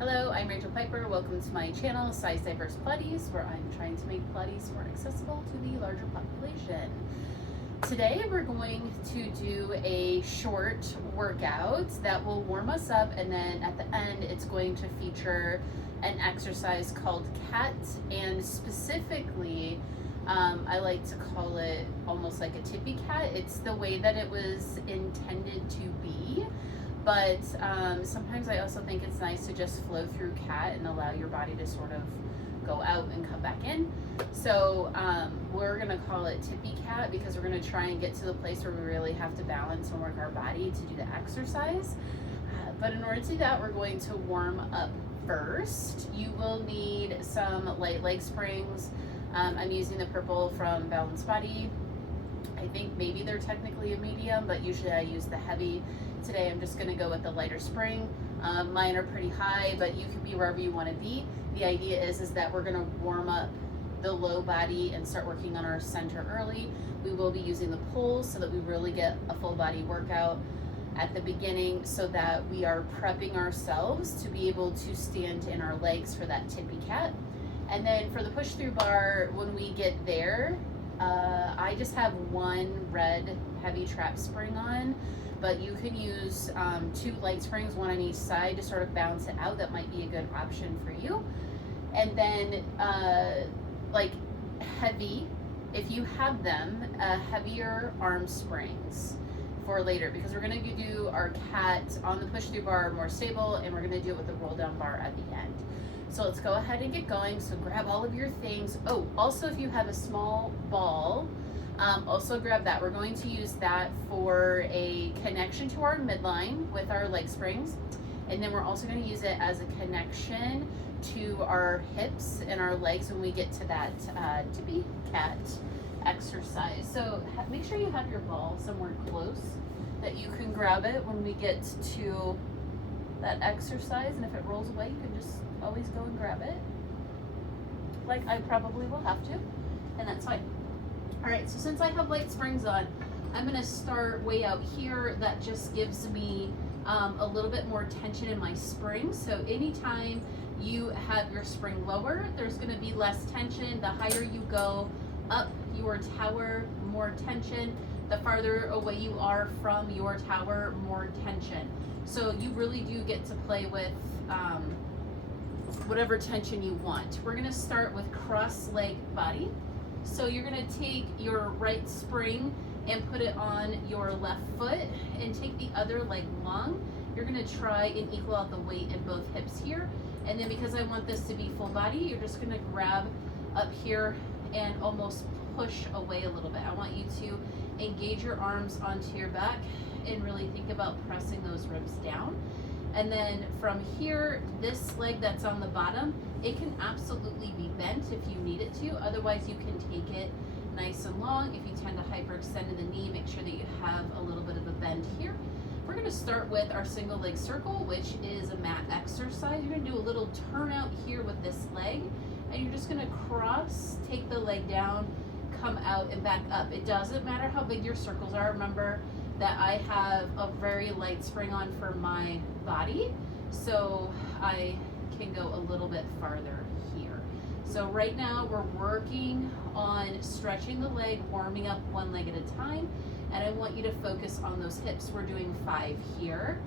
Hello, I'm Rachel Piper. Welcome to my channel, Size Diverse Pilates, where I'm trying to make Pilates more accessible to the larger population. Today we're going to do a short workout that will warm us up, and then at the end it's going to feature an exercise called Cat, and specifically I like to call it almost like a Tippy Cat. It's the way that it was intended to be. But sometimes I also think it's nice to just flow through Cat and allow your body to sort of go out and come back in. So we're gonna call it Tippy Cat because we're gonna try and get to the place where we really have to balance and work our body to do the exercise. But in order to do that, we're going to warm up first. You will need some light leg springs. I'm using the purple from Balance Body. I think maybe they're technically a medium, but usually I use the heavy. Today I'm just gonna go with the lighter spring. Mine are pretty high, but you can be wherever you wanna be. The idea is that we're gonna warm up the low body and start working on our center early. We will be using the pulls so that we really get a full body workout at the beginning so that we are prepping ourselves to be able to stand in our legs for that Tippy Cat. And then for the push through bar, when we get there, I just have one red heavy trap spring on, but you can use 2 light springs, one on each side, to sort of balance it out. That might be a good option for you. And then like heavy, if you have them, heavier arm springs for later, because we're going to do our Cat on the push through bar more stable, and we're going to do it with the roll down bar at the end. So let's go ahead and get going. So grab all of your things. Oh, also if you have a small ball, also grab that. We're going to use that for a connection to our midline with our leg springs. And then we're also going to use it as a connection to our hips and our legs when we get to that Tippy Cat exercise. So make sure you have your ball somewhere close that you can grab it when we get to that exercise. And if it rolls away, you can just always go and grab it, like I probably will have to, and that's fine. All right, so since I have light springs on, I'm gonna start way out here. That just gives me a little bit more tension in my spring. So anytime you have your spring lower, there's gonna be less tension. The higher you go up your tower, more tension. The farther away you are from your tower, more tension. So you really do get to play with whatever tension you want. We're gonna start with cross leg body. So you're gonna take your right spring and put it on your left foot and take the other leg long. You're gonna try and equal out the weight in both hips here. And then because I want this to be full body, you're just gonna grab up here and almost push away a little bit. I want you to engage your arms onto your back and really think about pressing those ribs down. And then from here, this leg that's on the bottom, it can absolutely be bent if you need it to. Otherwise, you can take it nice and long. If you tend to hyperextend in the knee, make sure that you have a little bit of a bend here. We're gonna start with our single leg circle, which is a mat exercise. You're gonna do a little turnout here with this leg, and you're just gonna cross, take the leg down, come out and back up. It doesn't matter how big your circles are. Remember that I have a very light spring on for my body, so I can go a little bit farther here. So right now we're working on stretching the leg, warming up one leg at a time, and I want you to focus on those hips. We're doing 5 here,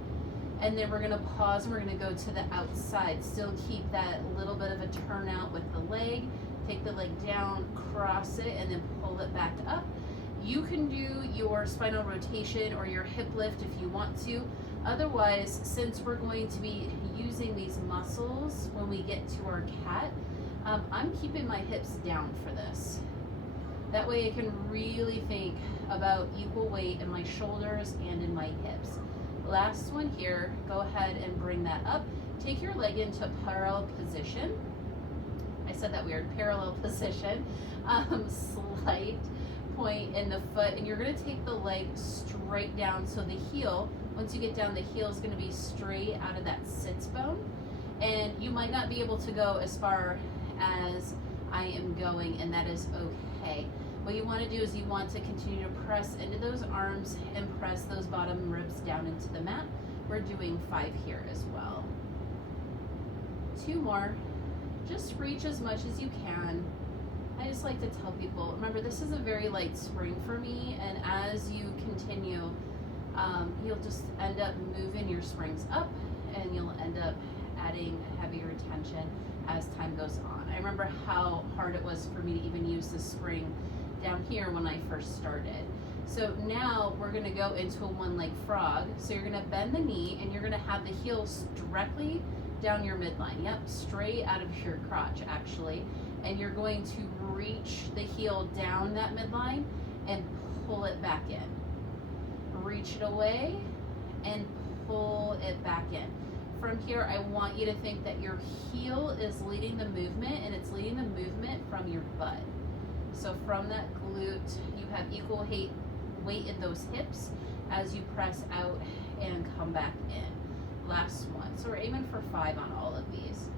and then we're gonna pause and we're gonna go to the outside. Still keep that little bit of a turnout with the leg. Take the leg down, cross it, and then pull it back up. You can do your spinal rotation or your hip lift if you want to. Otherwise, since we're going to be using these muscles when we get to our Cat, I'm keeping my hips down for this. That way I can really think about equal weight in my shoulders and in my hips. Last one here, go ahead and bring that up. Take your leg into parallel position. I said that weird, parallel position. Slight point in the foot, and you're going to take the leg straight down, so the heel, once you get down, the heel is going to be straight out of that sits bone, and you might not be able to go as far as I am going, and that is okay. What you want to do is you want to continue to press into those arms and press those bottom ribs down into the mat. We're doing 5 here as well. 2 more. Just reach as much as you can. I just like to tell people, remember, this is a very light spring for me, and as you continue, you'll just end up moving your springs up, and you'll end up adding a heavier tension as time goes on. I remember how hard it was for me to even use the spring down here when I first started. So now we're gonna go into a one-leg frog. So you're gonna bend the knee, and you're gonna have the heels directly down your midline. Yep, straight out of your crotch, actually. And you're going to reach the heel down that midline and pull it back in. Reach it away and pull it back in. From here, I want you to think that your heel is leading the movement, and it's leading the movement from your butt. So from that glute, you have equal weight in those hips as you press out and come back in. Last one. So we're aiming for 5 on all of these.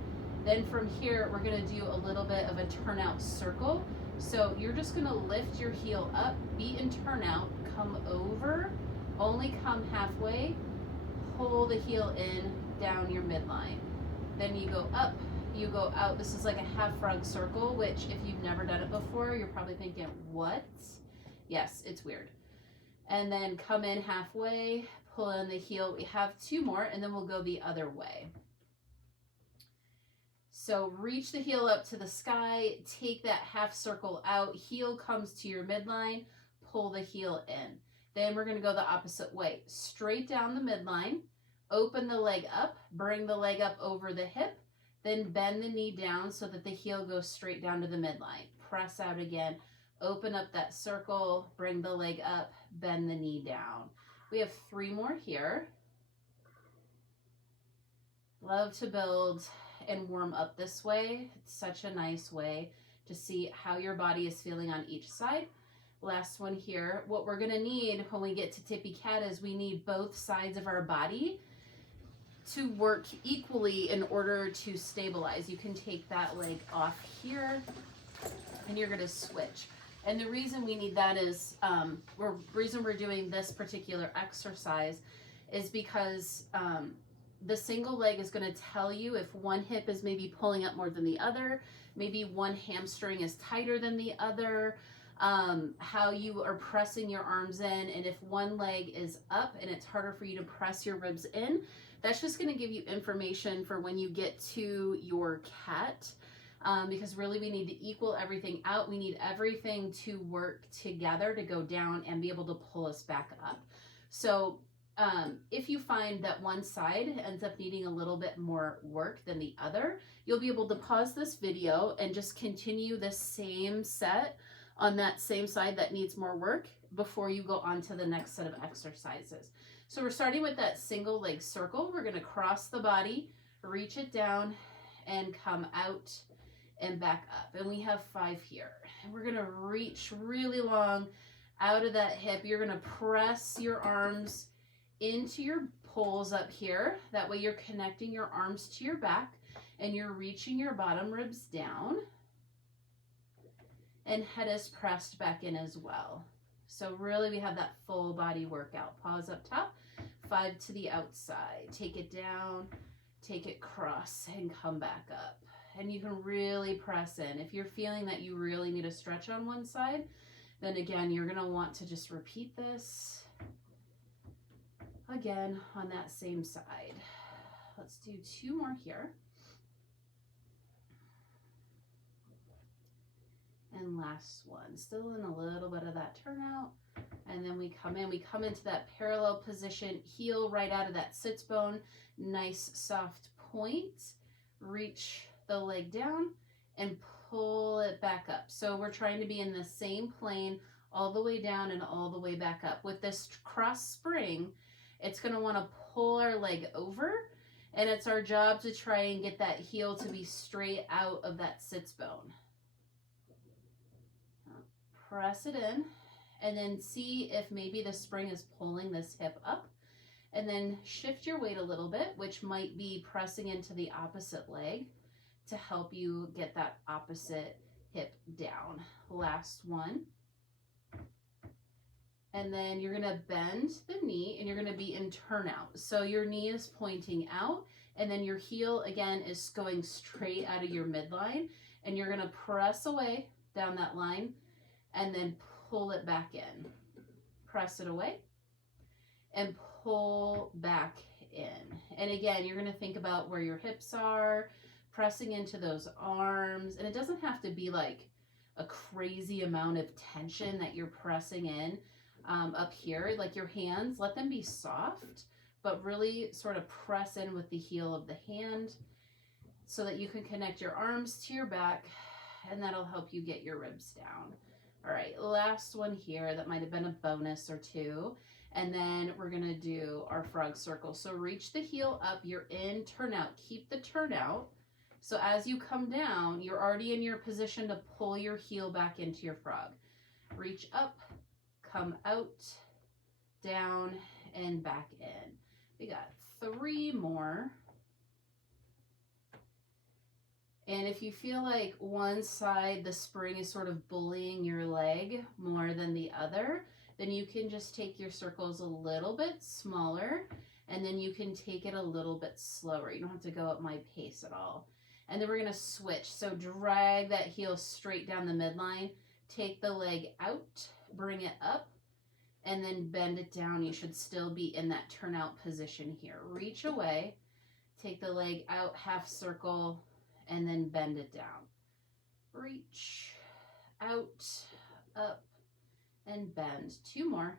Then from here, we're gonna do a little bit of a turnout circle. So you're just gonna lift your heel up, be in turnout, come over, only come halfway, pull the heel in, down your midline. Then you go up, you go out. This is like a half frog circle, which if you've never done it before, you're probably thinking, what? Yes, it's weird. And then come in halfway, pull in the heel. We have 2 more, and then we'll go the other way. So reach the heel up to the sky, take that half circle out, heel comes to your midline, pull the heel in. Then we're gonna go the opposite way, straight down the midline, open the leg up, bring the leg up over the hip, then bend the knee down so that the heel goes straight down to the midline. Press out again, open up that circle, bring the leg up, bend the knee down. We have 3 more here. Love to build and warm up this way. It's such a nice way to see how your body is feeling on each side. Last one here. What we're gonna need when we get to Tippy Cat is we need both sides of our body to work equally in order to stabilize. You can take that leg off here, and you're gonna switch. And the reason we need that is, reason we're doing this particular exercise is because the single leg is going to tell you if one hip is maybe pulling up more than the other, maybe one hamstring is tighter than the other, how you are pressing your arms in, and if one leg is up and it's harder for you to press your ribs in, that's just going to give you information for when you get to your cat, because really we need to equal everything out. We need everything to work together to go down and be able to pull us back up. So if you find that one side ends up needing a little bit more work than the other, you'll be able to pause this video and just continue the same set on that same side that needs more work before you go on to the next set of exercises. So we're starting with that single leg circle. We're going to cross the body, reach it down, and come out and back up. And we have 5 here. And we're going to reach really long out of that hip. You're going to press your arms into your poles up here. That way you're connecting your arms to your back and you're reaching your bottom ribs down, and head is pressed back in as well. So really we have that full body workout. Pause up top, 5 to the outside, take it down, take it cross, and come back up. And you can really press in. If you're feeling that you really need a stretch on one side, then again, you're gonna want to just repeat this again on that same side. Let's do 2 more here. And last one, still in a little bit of that turnout. And then we come into that parallel position, heel right out of that sits bone, nice soft point, reach the leg down and pull it back up. So we're trying to be in the same plane all the way down and all the way back up. With this cross spring, it's going to want to pull our leg over, and it's our job to try and get that heel to be straight out of that sits bone. Press it in, and then see if maybe the spring is pulling this hip up, and then shift your weight a little bit, which might be pressing into the opposite leg to help you get that opposite hip down. Last one. And then you're gonna bend the knee and you're gonna be in turnout. So your knee is pointing out And then your heel again is going straight out of your midline, and you're gonna press away down that line and then pull it back in. Press it away and pull back in. And again, you're gonna think about where your hips are, pressing into those arms. And it doesn't have to be like a crazy amount of tension that you're pressing in up here. Like your hands, let them be soft, but really sort of press in with the heel of the hand so that you can connect your arms to your back, and that'll help you get your ribs down. All right, last one here. That might have been a bonus or two. And then we're gonna do our frog circle. So reach the heel up, you're in, turn out, keep the turn out. So as you come down, you're already in your position to pull your heel back into your frog. Reach up, come out, down, and back in. We got 3 more. And if you feel like one side, the spring is sort of bullying your leg more than the other, then you can just take your circles a little bit smaller, and then you can take it a little bit slower. You don't have to go at my pace at all. And then we're gonna switch. So drag that heel straight down the midline, take the leg out, bring it up, and then bend it down. You should still be in that turnout position here. Reach away, take the leg out, half circle, and then bend it down. Reach, out, up, and bend. 2 more.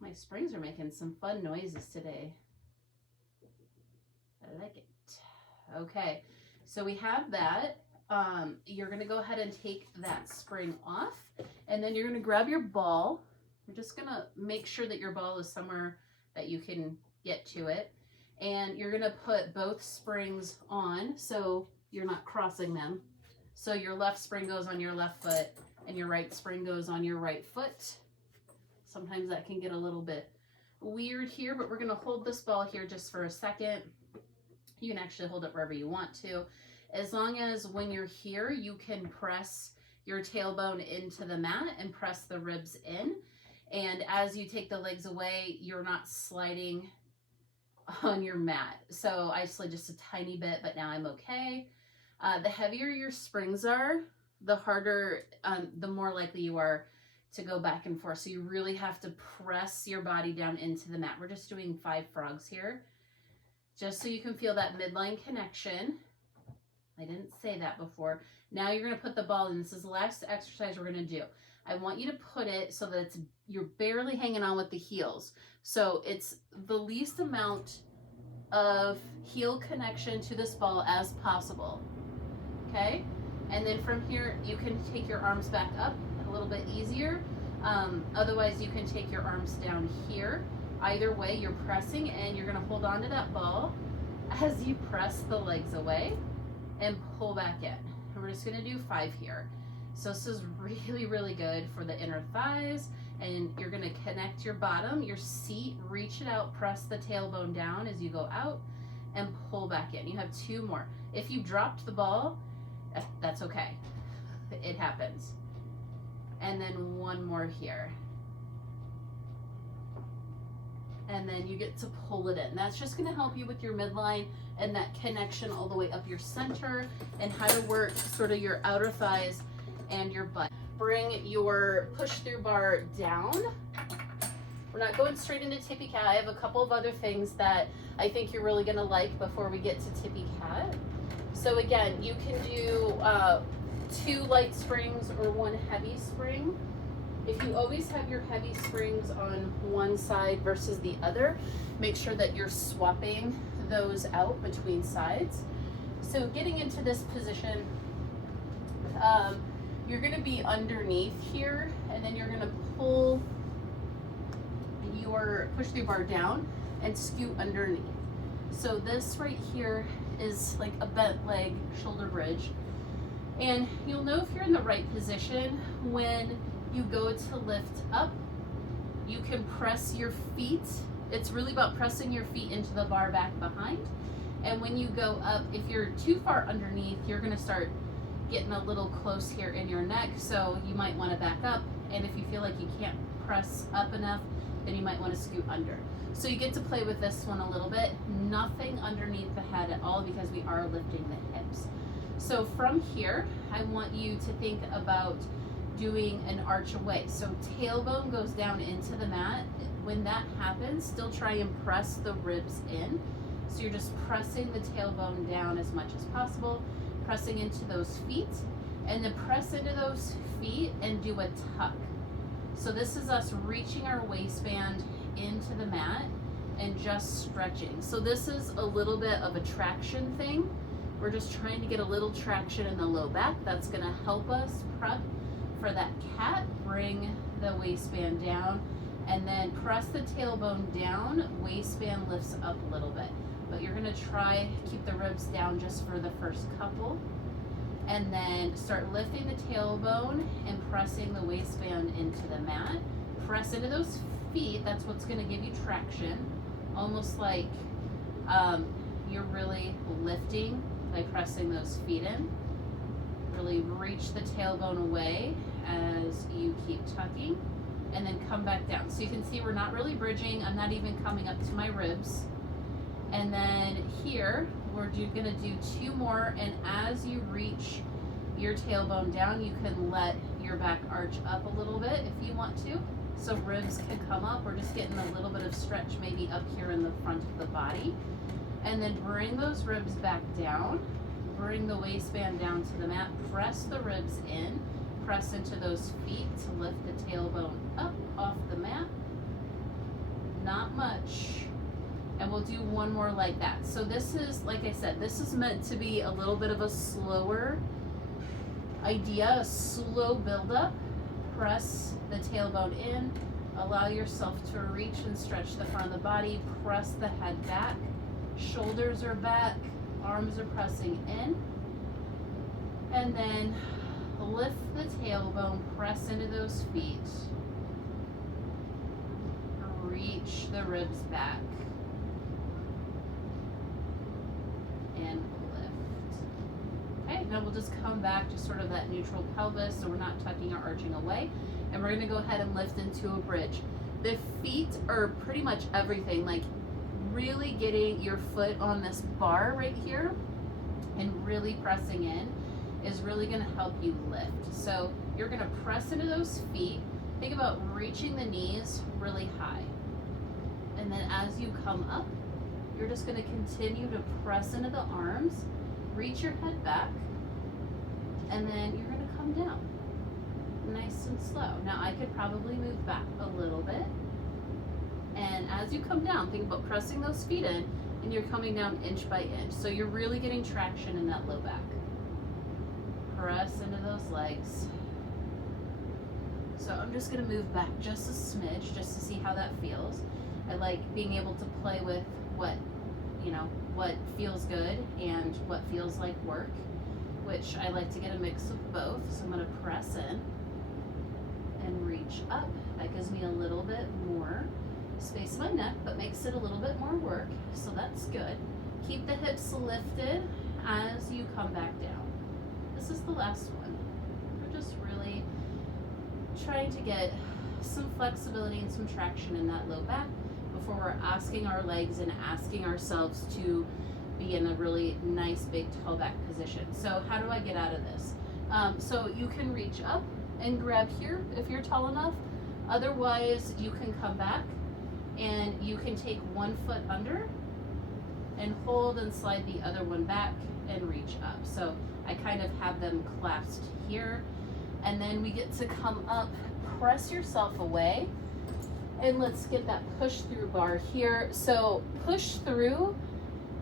My springs are making some fun noises today. I like it. Okay, so we have that. You're gonna go ahead and take that spring off, and then you're gonna grab your ball. You're just gonna make sure that your ball is somewhere that you can get to it. And you're gonna put both springs on so you're not crossing them. So your left spring goes on your left foot and your right spring goes on your right foot. Sometimes that can get a little bit weird here, but we're gonna hold this ball here just for a second. You can actually hold it wherever you want to. As long as when you're here, you can press your tailbone into the mat and press the ribs in. And as you take the legs away, you're not sliding on your mat. So I slid just a tiny bit, but now I'm okay. The heavier your springs are, the harder, the more likely you are to go back and forth. So you really have to press your body down into the mat. We're just doing 5 frogs here, just so you can feel that midline connection. I didn't say that before. Now you're gonna put the ball in. This is the last exercise we're gonna do. I want you to put it so that you're barely hanging on with the heels. So it's the least amount of heel connection to this ball as possible, okay? And then from here, you can take your arms back up a little bit easier. Otherwise, you can take your arms down here. Either way, you're pressing, and you're gonna hold on to that ball as you press the legs away and pull back in. And we're just gonna do 5 here. So this is really, really good for the inner thighs, and you're gonna connect your bottom, your seat, reach it out, press the tailbone down as you go out, and pull back in. You have 2 more. If you dropped the ball, that's okay. It happens. And then 1 more here. And then you get to pull it in. That's just gonna help you with your midline and that connection all the way up your center, and how to work sort of your outer thighs and your butt. Bring your push through bar down. We're not going straight into Tippy Cat. I have a couple of other things that I think you're really gonna like before we get to Tippy Cat. So again, you can do 2 light springs or 1 heavy spring. If you always have your heavy springs on one side versus the other, make sure that you're swapping those out between sides. So getting into this position, you're gonna be underneath here, and then you're gonna pull your push through bar down and scoot underneath. So this right here is like a bent leg shoulder bridge. And you'll know if you're in the right position when you go to lift up. You can press your feet. It's really about pressing your feet into the bar back behind. And when you go up, if you're too far underneath, you're gonna start getting a little close here in your neck. So you might wanna back up And if you feel like you can't press up enough, then you might want to scoot under. So you get to play with this one a little bit. Nothing underneath the head at all because we are lifting the hips. So from here, I want you to think about doing an arch away. So tailbone goes down into the mat. When that happens, still try and press the ribs in. So you're just pressing the tailbone down as much as possible, pressing into those feet, and then press into those feet and do a tuck. So this is us reaching our waistband into the mat and just stretching. So this is a little bit of a traction thing. We're just trying to get a little traction in the low back. That's gonna help us prep for that cat. Bring the waistband down and then press the tailbone down, waistband lifts up a little bit. But you're gonna try keep the ribs down just for the first couple. And then start lifting the tailbone and pressing the waistband into the mat. Press into those feet, that's what's gonna give you traction. Almost like you're really lifting by pressing those feet in. Really reach the tailbone away as you keep tucking and then come back down. So you can see we're not really bridging, I'm not even coming up to my ribs. And then here, we're gonna do 2 more, and as you reach your tailbone down, you can let your back arch up a little bit if you want to. So ribs can come up. We're just getting a little bit of stretch maybe up here in the front of the body. And then bring those ribs back down. Bring the waistband down to the mat. Press the ribs in. Press into those feet to lift the tailbone up off the mat. Not much. And we'll do 1 more like that. So this is, like I said, this is meant to be a little bit of a slower idea, a slow buildup. Press the tailbone in, allow yourself to reach and stretch the front of the body, press the head back, shoulders are back, arms are pressing in, and then lift the tailbone, press into those feet, reach the ribs back, and now we'll just come back to sort of that neutral pelvis, so we're not tucking or arching away. And we're gonna go ahead and lift into a bridge. The feet are pretty much everything, like really getting your foot on this bar right here and really pressing in is really gonna help you lift. So you're gonna press into those feet. Think about reaching the knees really high. And then as you come up, you're just gonna continue to press into the arms, reach your head back, and then you're gonna come down, nice and slow. Now I could probably move back a little bit. And as you come down, think about pressing those feet in, and you're coming down inch by inch. So you're really getting traction in that low back. Press into those legs. So I'm just gonna move back just a smidge, just to see how that feels. I like being able to play with what feels good and what feels like work, which I like to get a mix of both. So I'm gonna press in and reach up. That gives me a little bit more space in my neck, but makes it a little bit more work. So that's good. Keep the hips lifted as you come back down. This is the last one. We're just really trying to get some flexibility and some traction in that low back before we're asking our legs and asking ourselves to be in a really nice big tall back position. So how do I get out of this? So you can reach up and grab here if you're tall enough. Otherwise, you can come back and you can take 1 foot under and hold and slide the other one back and reach up. So I kind of have them clasped here, and then we get to come up, press yourself away, and let's get that push through bar here. So push through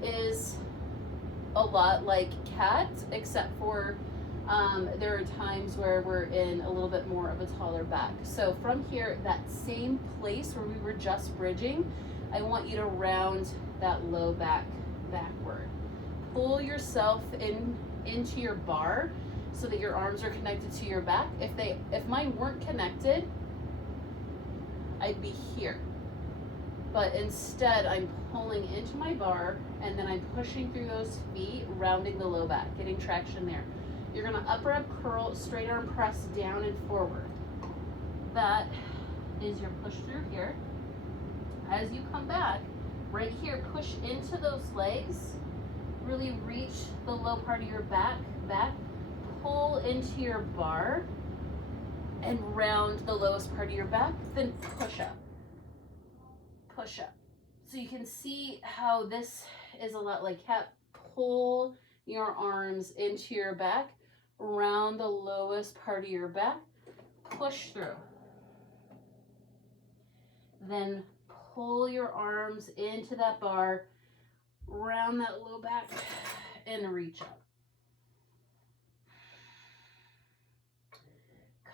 is a lot like cat, except for there are times where we're in a little bit more of a taller back. So from here, that same place where we were just bridging, I want you to round that low back backward. Pull yourself into your bar so that your arms are connected to your back. If mine weren't connected, I'd be here. But instead, I'm pulling into my bar and then I'm pushing through those feet, rounding the low back, getting traction there. You're gonna upper up curl, straight arm press down and forward. that is your push through here. As you come back, right here, push into those legs. Really reach the low part of your back, pull into your bar, and round the lowest part of your back, then push up. Push up. So you can see how this is a lot like cat. Pull your arms into your back, round the lowest part of your back, push through. Then pull your arms into that bar, round that low back, and reach up.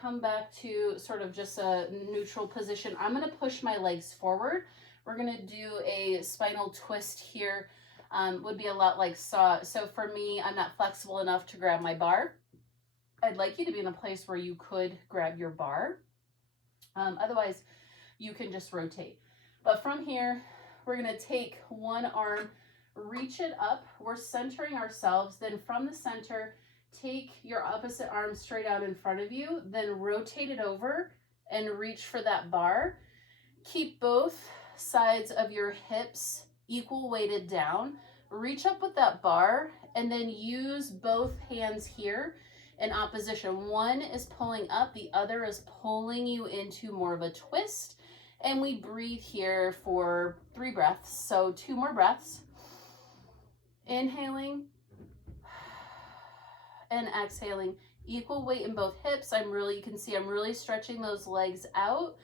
Come back to sort of just a neutral position. I'm going to push my legs forward. We're going to do a spinal twist here. Would be a lot like saw. So for me, I'm not flexible enough to grab my bar. I'd like you to be in a place where you could grab your bar. Otherwise, you can just rotate. But from here, we're going to take one arm, reach it up. We're centering ourselves. Then from the center, take your opposite arm straight out in front of you, then rotate it over and reach for that bar. Keep both sides of your hips equal weighted down. Reach up with that bar and then use both hands here in opposition. One is pulling up, the other is pulling you into more of a twist. And we breathe here for 3 breaths. So 2 more breaths. Inhaling and exhaling. Equal weight in both hips. You can see I'm really stretching those legs out.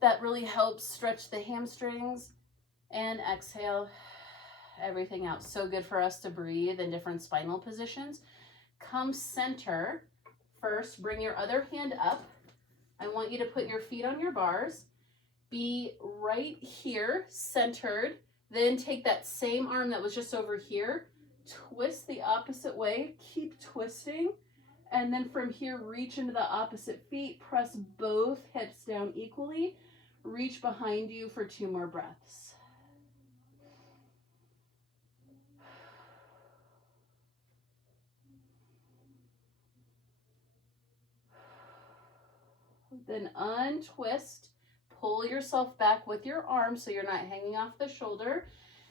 That really helps stretch the hamstrings. And exhale everything out. So good for us to breathe in different spinal positions. Come center first. Bring your other hand up. I want you to put your feet on your bars. Be right here, centered. Then take that same arm that was just over here, twist the opposite way, keep twisting, and then from here, reach into the opposite feet, press both hips down equally, reach behind you for 2 more breaths. Then untwist, pull yourself back with your arm so you're not hanging off the shoulder,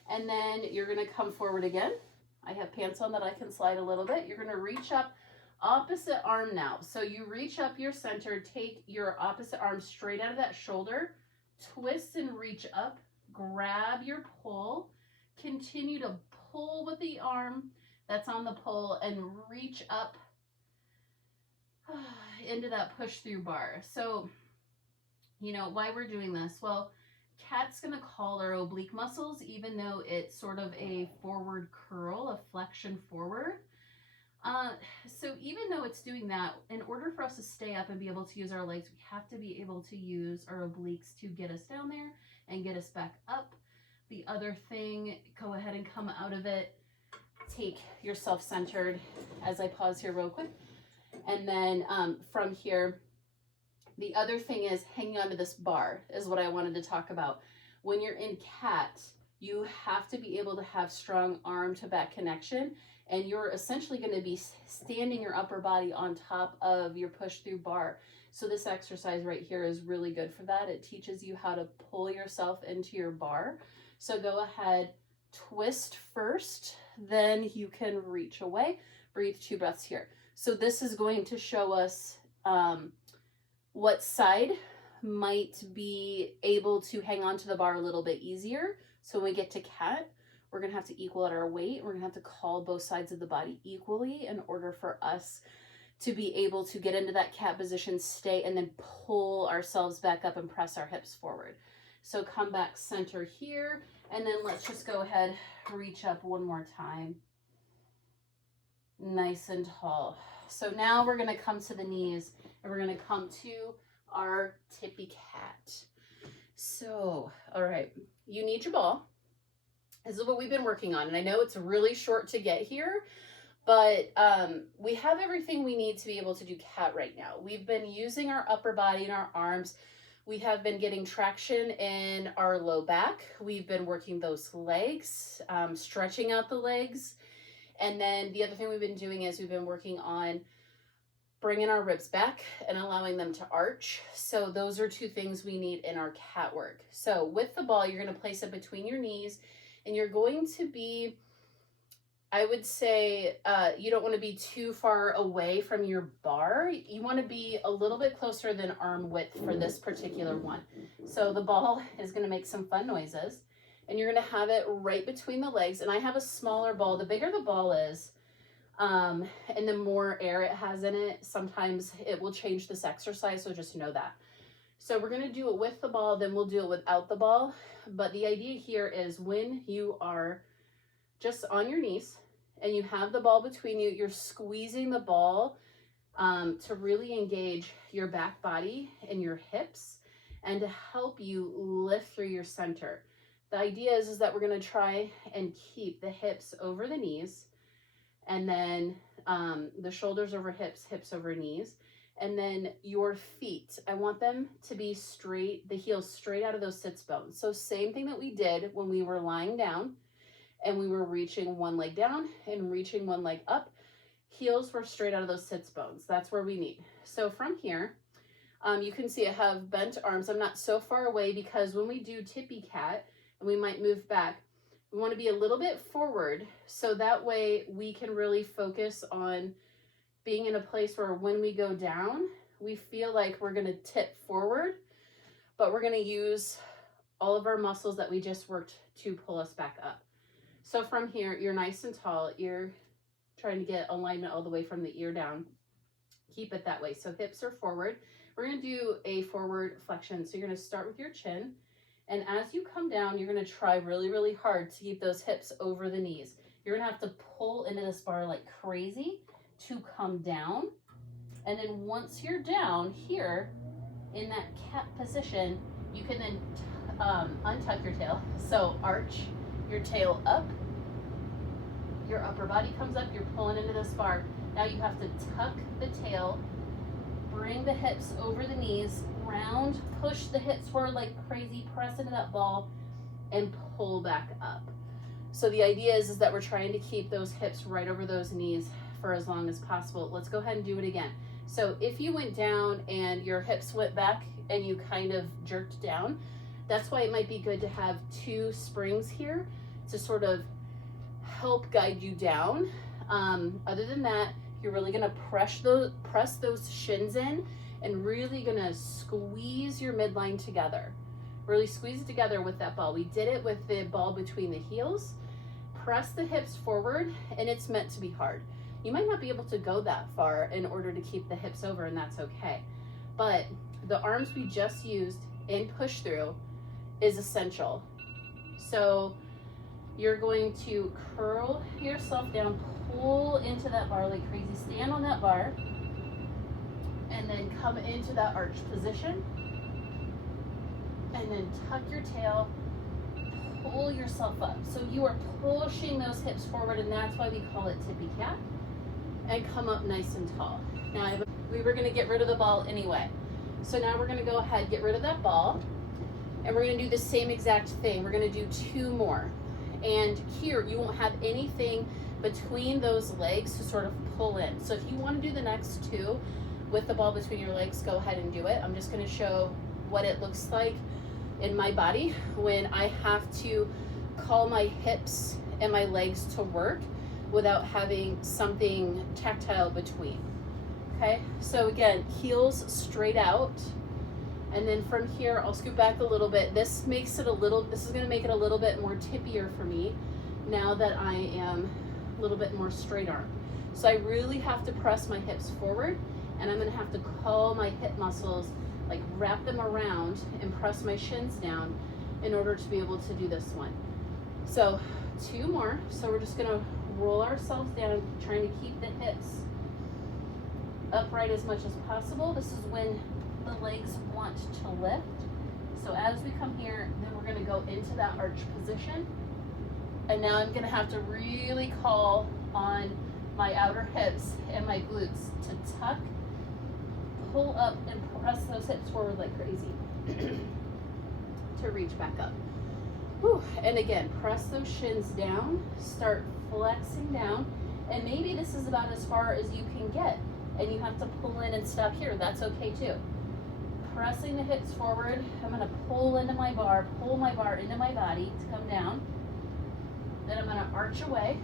and then you're gonna come forward again. I have pants on that I can slide a little bit. You're gonna reach up, opposite arm now. So you reach up your center, take your opposite arm straight out of that shoulder, twist and reach up, grab your pull, continue to pull with the arm that's on the pull and reach up into that push through bar. So, why we're doing this? Well, cat's gonna call our oblique muscles, even though it's sort of a forward curl, a flexion forward. So even though it's doing that, in order for us to stay up and be able to use our legs, we have to be able to use our obliques to get us down there and get us back up. The other thing, go ahead and come out of it. Take yourself centered as I pause here real quick. And then from here, the other thing is hanging onto this bar is what I wanted to talk about. When you're in cat, you have to be able to have strong arm to back connection, and you're essentially going to be standing your upper body on top of your push through bar. So this exercise right here is really good for that. It teaches you how to pull yourself into your bar. So go ahead, twist first, then you can reach away. Breathe 2 breaths here. So this is going to show us what side might be able to hang on to the bar a little bit easier. So when we get to cat, we're going to have to equal out our weight. We're going to have to call both sides of the body equally in order for us to be able to get into that cat position, stay, and then pull ourselves back up and press our hips forward. So come back center here, and then let's just go ahead, reach up one more time. Nice and tall. So now we're going to come to the knees, and we're going to come to our Tippy Cat. So, all right, you need your ball. This is what we've been working on, and I know it's really short to get here, but we have everything we need to be able to do cat right now. We've been using our upper body and our arms. We have been getting traction in our low back. We've been working those legs, stretching out the legs. And then the other thing we've been doing is we've been working on bringing our ribs back and allowing them to arch. So those are two things we need in our cat work. So with the ball, you're going to place it between your knees, and you're going to be, I would say, you don't want to be too far away from your bar. You want to be a little bit closer than arm width for this particular one. So the ball is going to make some fun noises, and you're going to have it right between the legs. And I have a smaller ball. The bigger the ball is, and the more air it has in it, sometimes it will change this exercise, so just know that. So we're going to do it with the ball, then we'll do it without the ball. But the idea here is when you are just on your knees and you have the ball between you, you're squeezing the ball to really engage your back body and your hips and to help you lift through your center. The idea is that we're going to try and keep the hips over the knees, and then the shoulders over hips, hips over knees, and then your feet, I want them to be straight, the heels straight out of those sits bones. So same thing that we did when we were lying down and we were reaching one leg down and reaching one leg up, heels were straight out of those sits bones. That's where we need. So from here, you can see I have bent arms. I'm not so far away because when we do Tippy Cat, and we might move back, we want to be a little bit forward, so that way we can really focus on being in a place where when we go down, we feel like we're going to tip forward, but we're going to use all of our muscles that we just worked to pull us back up. So from here, you're nice and tall. You're trying to get alignment all the way from the ear down. Keep it that way. So hips are forward. We're going to do a forward flexion. So you're going to start with your chin. And as you come down, you're going to try really, really hard to keep those hips over the knees. You're going to have to pull into this bar like crazy to come down. And then once you're down here in that cat position, you can then untuck your tail. So arch your tail up. Your upper body comes up. You're pulling into this bar. Now you have to tuck the tail, bring the hips over the knees, round, push the hips forward like crazy, press into that ball, and pull back up. So the idea is that we're trying to keep those hips right over those knees for as long as possible. Let's go ahead and do it again. So if you went down and your hips went back and you kind of jerked down, that's why it might be good to have two springs here to sort of help guide you down. Other than that, you're really gonna press those shins in and really gonna squeeze your midline together. Really squeeze it together with that ball. We did it with the ball between the heels. Press the hips forward, and it's meant to be hard. You might not be able to go that far in order to keep the hips over, and that's okay. But the arms we just used in push through is essential. So you're going to curl yourself down, pull into that bar like crazy, stand on that bar, and then come into that arch position, and then tuck your tail, pull yourself up. So you are pushing those hips forward, and that's why we call it Tippy Cat, and come up nice and tall. Now, we were gonna get rid of the ball anyway. So now we're gonna go ahead, get rid of that ball, and we're gonna do the same exact thing. We're gonna do two more. And here, you won't have anything between those legs to sort of pull in. So if you wanna do the next two with the ball between your legs, go ahead and do it. I'm just gonna show what it looks like in my body when I have to call my hips and my legs to work without having something tactile between. Okay, so again, heels straight out, and then from here I'll scoot back a little bit. This is gonna make it a little bit more tippier for me now that I am a little bit more straight arm. So I really have to press my hips forward, and I'm gonna have to call my hip muscles, like wrap them around and press my shins down in order to be able to do this one. So two more. So we're just gonna roll ourselves down, trying to keep the hips upright as much as possible. This is when the legs want to lift. So as we come here, then we're gonna go into that arch position. And now I'm gonna have to really call on my outer hips and my glutes to tuck, pull up, and press those hips forward like crazy to reach back up. Whew. And again, press those shins down, start flexing down, and maybe this is about as far as you can get. and you have to pull in and stop here, that's okay too. Pressing the hips forward, I'm gonna pull into my bar, pull my bar into my body to come down. Then I'm gonna arch away.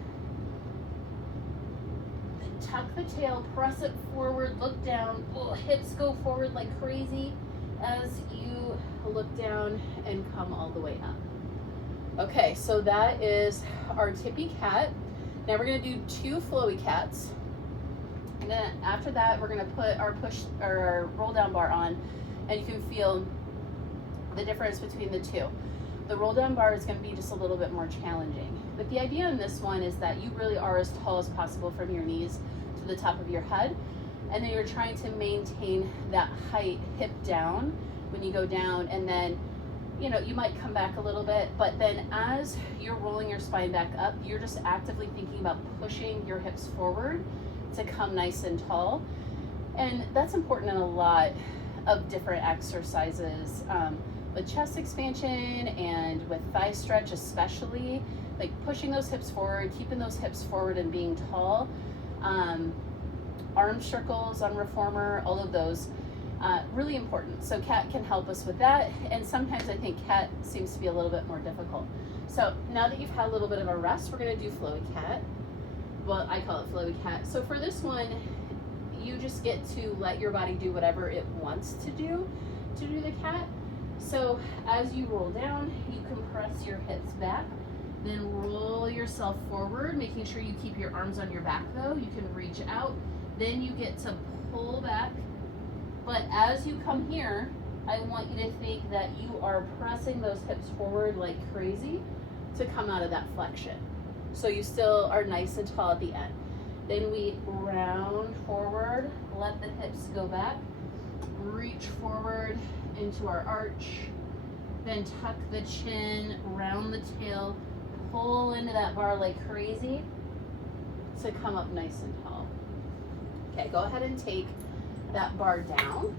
Tuck the tail, press it forward, look down. Oh, hips go forward like crazy as you look down and come all the way up. Okay, so that is our Tippy Cat. Now we're gonna do 2 flowy cats. And then after that, we're gonna put our roll down bar on, and you can feel the difference between the two. The roll down bar is gonna be just a little bit more challenging. But the idea in this one is that you really are as tall as possible from your knees to the top of your head. And then you're trying to maintain that height, hip down when you go down. And then, you know, you might come back a little bit, but then as you're rolling your spine back up, you're just actively thinking about pushing your hips forward to come nice and tall. And that's important in a lot of different exercises. With chest expansion and with thigh stretch especially, like pushing those hips forward, keeping those hips forward and being tall. Arm circles on reformer, all of those, really important. So cat can help us with that, and sometimes I think cat seems to be a little bit more difficult. So now that you've had a little bit of a rest, we're gonna do flowy cat. Well, I call it flowy cat. So for this one, you just get to let your body do whatever it wants to do the cat. So as you roll down, you can press your hips back, then roll yourself forward, making sure you keep your arms on your back though. You can reach out, then you get to pull back. But as you come here, I want you to think that you are pressing those hips forward like crazy to come out of that flexion. So you still are nice and tall at the end. Then we round forward, let the hips go back, reach forward into our arch, then tuck the chin, round the tail, pull into that bar like crazy to come up nice and tall. Okay, go ahead and take that bar down,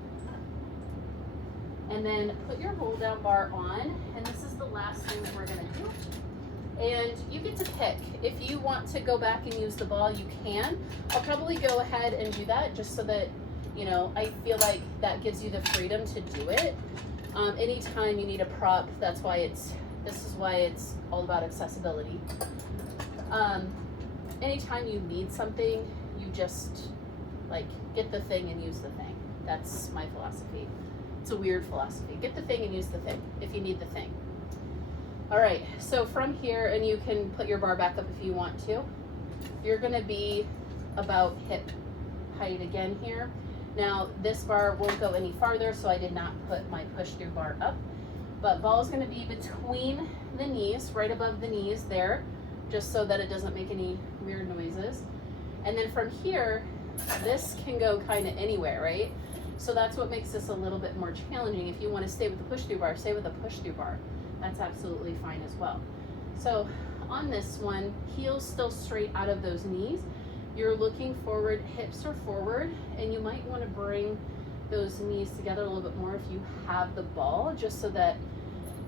and then put your roll down bar on, and this is the last thing that we're gonna do. And you get to pick. If you want to go back and use the ball, you can. I'll probably go ahead and do that just so that, you know, I feel like that gives you the freedom to do it. Anytime you need a prop, this is why it's all about accessibility. Anytime you need something, you just like get the thing and use the thing. That's my philosophy. It's a weird philosophy. Get the thing and use the thing if you need the thing. All right, so from here, and you can put your bar back up if you want to, you're gonna be about hip height again here. Now, this bar won't go any farther, so I did not put my push through bar up, but ball's gonna be between the knees, right above the knees there, just so that it doesn't make any weird noises. And then from here, this can go kind of anywhere, right? So that's what makes this a little bit more challenging. If you wanna stay with the push through bar, stay with the push through bar. That's absolutely fine as well. So on this one, heels still straight out of those knees. You're looking forward, hips are forward, and you might want to bring those knees together a little bit more if you have the ball, just so that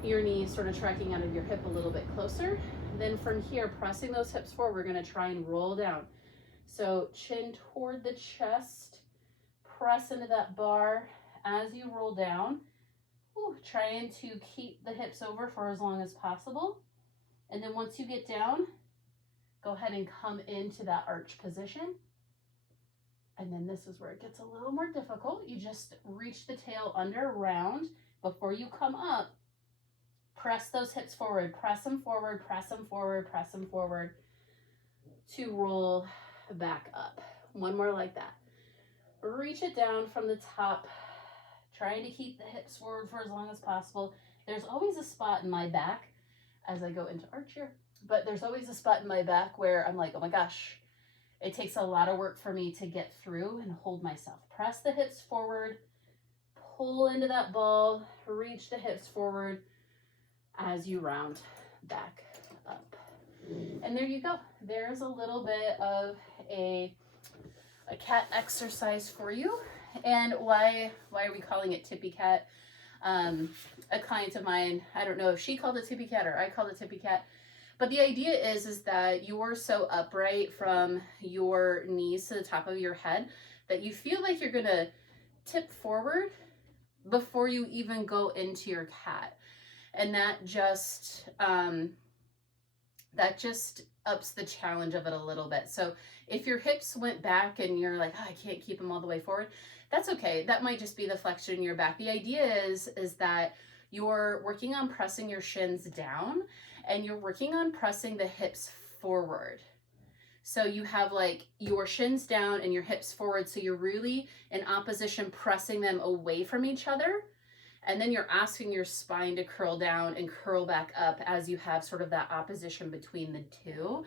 your knees sort of tracking out of your hip a little bit closer. Then from here, pressing those hips forward, we're going to try and roll down. So chin toward the chest, press into that bar as you roll down. Trying to keep the hips over for as long as possible. And then once you get down, go ahead and come into that arch position. And then this is where it gets a little more difficult. You just reach the tail under, round. Before you come up, press those hips forward, press them forward, press them forward, press them forward to roll back up. One more like that. Reach it down from the top, trying to keep the hips forward for as long as possible. There's always a spot in my back as I go into arch here, but there's always a spot in my back where I'm like, oh my gosh, it takes a lot of work for me to get through and hold myself. Press the hips forward, pull into that ball, reach the hips forward as you round back up. And there you go. There's a little bit of a cat exercise for you. And why are we calling it Tippy Cat? A client of mine, I don't know if she called it Tippy Cat or I called it Tippy Cat, but the idea is that you're so upright from your knees to the top of your head that you feel like you're gonna tip forward before you even go into your cat. And that just ups the challenge of it a little bit. So if your hips went back and you're like, oh, I can't keep them all the way forward, that's okay. That might just be the flexion in your back. The idea is that you're working on pressing your shins down and you're working on pressing the hips forward. So you have like your shins down and your hips forward. So you're really in opposition, pressing them away from each other. And then you're asking your spine to curl down and curl back up as you have sort of that opposition between the two.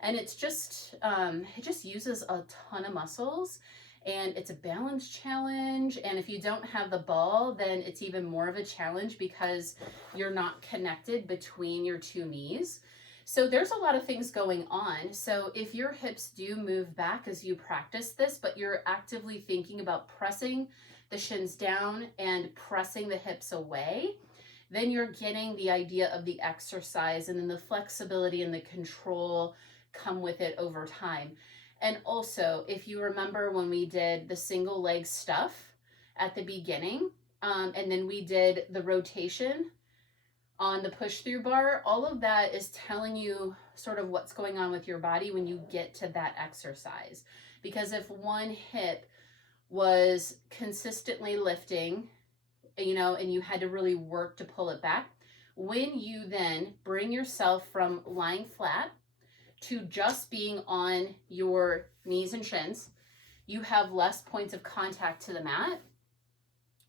And it's just, it just uses a ton of muscles, and it's a balance challenge. And if you don't have the ball, then it's even more of a challenge because you're not connected between your two knees. So there's a lot of things going on. So if your hips do move back as you practice this, but you're actively thinking about pressing the shins down and pressing the hips away, then you're getting the idea of the exercise, and then the flexibility and the control come with it over time. And also, if you remember when we did the single leg stuff at the beginning, and then we did the rotation on the push through bar, all of that is telling you sort of what's going on with your body when you get to that exercise. Because if one hip was consistently lifting, you know, and you had to really work to pull it back, when you then bring yourself from lying flat to just being on your knees and shins, you have less points of contact to the mat,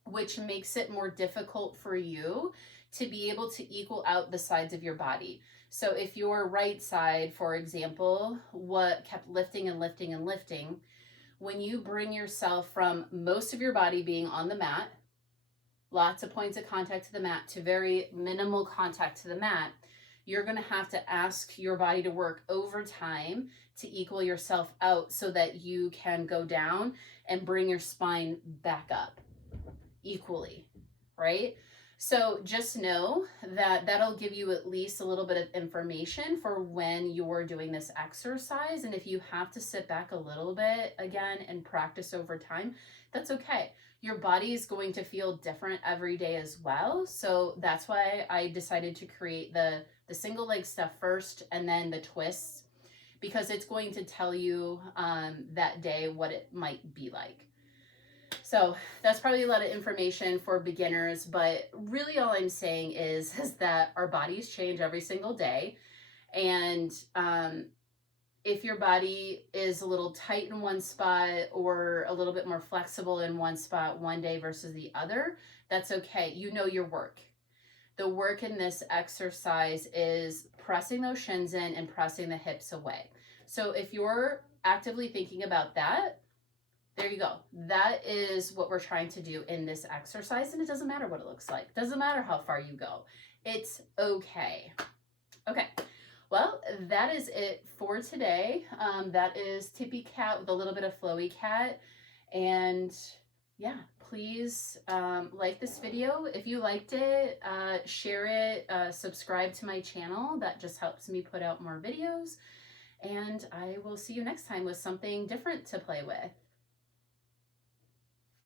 which makes it more difficult for you to be able to equal out the sides of your body. So if your right side, for example, what kept lifting and lifting and lifting, when you bring yourself from most of your body being on the mat, lots of points of contact to the mat, to very minimal contact to the mat, you're going to have to ask your body to work overtime to equal yourself out so that you can go down and bring your spine back up equally, right? So just know that that'll give you at least a little bit of information for when you're doing this exercise. And if you have to sit back a little bit again and practice over time, that's okay. Your body is going to feel different every day as well. So that's why I decided to create the single leg stuff first and then the twists, because it's going to tell you that day what it might be like. So that's probably a lot of information for beginners, but really all I'm saying is that our bodies change every single day. And if your body is a little tight in one spot or a little bit more flexible in one spot one day versus the other, that's okay. You know your work. The work in this exercise is pressing those shins in and pressing the hips away. So if you're actively thinking about that, there you go. That is what we're trying to do in this exercise. And it doesn't matter what it looks like. Doesn't matter how far you go. It's okay. Okay. Well, that is it for today. That is Tippy Cat with a little bit of Flowy Cat. And yeah, please like this video. If you liked it, share it, subscribe to my channel. That just helps me put out more videos. And I will see you next time with something different to play with.